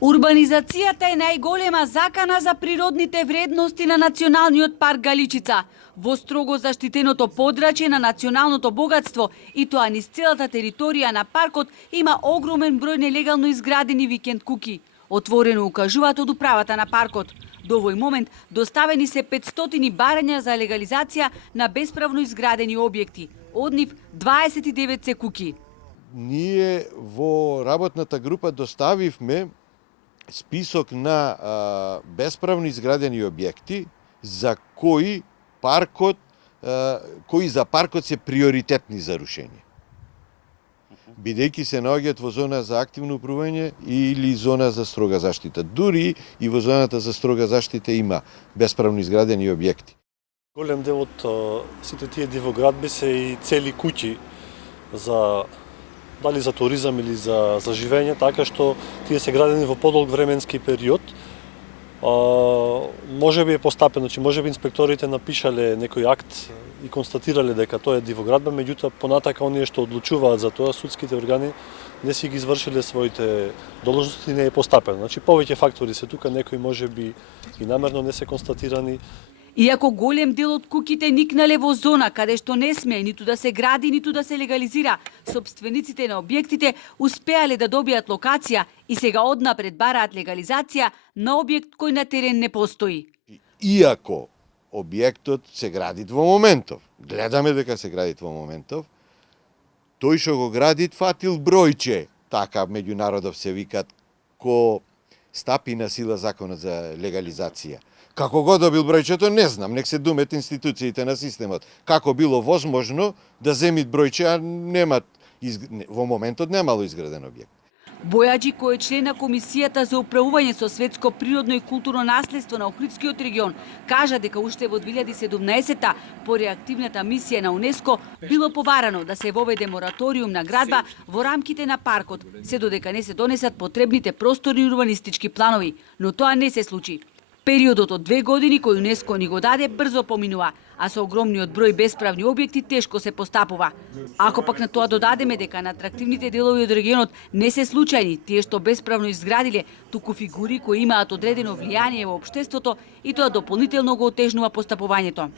Урбанизацијата е најголема закана за природните вредности на Националниот парк Галичица, во строго заштитеното подрачје на националното богатство, и тоа низ целата територија на паркот има огромен број нелегално изградени викенд куки. Отворено укажуваат од управата на паркот. До овој момент доставени се 500 барања за легализација на бесправно изградени објекти. Од нив 29 се куки. Ние во работната група доставивме список на бесправно изградени објекти за кои за паркот се приоритетни за рушење. Бидејќи се наоѓаат во зона за активно управување или зона за строга заштита. Дури и во зоната за строга заштита има бесправно изградени објекти. Голем дел од сите тие дивоградби се и цели куќи за дали за туризам или за живење, така што тие се градени во подолг временски период. Може би е постапено, може би инспекторите напишале некој акт и констатирале дека тоа е дивоградба, меѓутоа понатака оние што одлучуваат за тоа, судските органи не си ги извршиле своите должности, не е постапено. Значи повеќе фактори се тука, некои може би и намерно не се констатирани. Иако голем дел од куките никнале во зона каде што не смее ниту да се гради, ниту да се легализира, сопствениците на објектите успеале да добијат локација и сега однапред бараат легализација на објект кој на терен не постои. Иако објектот се гради во моментов, гледаме дека се гради во моментов, тој што го гради фатил бројче, така меѓу народов се викат, ко стапи на сила законот за легализација. Како го добил бројчето, не знам, нек се думет институциите на системот. Како било возможно да земит бројче, а немат, во моментот немало изграден објект. Бојаджи, кој е член на Комисијата за управување со светско природно и културно наследство на Охридскиот регион, кажа дека уште во 2017-та по реактивната мисија на УНЕСКО било побарано да се воведе мораториум на градба во рамките на паркот, се додека не се донесат потребните просторни урбанистички планови, но тоа не се случи. Периодот од 2 години кој ЮНЕСКО ни го даде брзо поминува, а со огромниот број бесправни објекти тешко се постапува. Ако пак на тоа додадеме дека на атрактивните делови од регионот не се случајни тие што бесправно изградиле, туку фигури кои имаат одредено влијание во општеството, и тоа дополнително го отежнува постапувањето.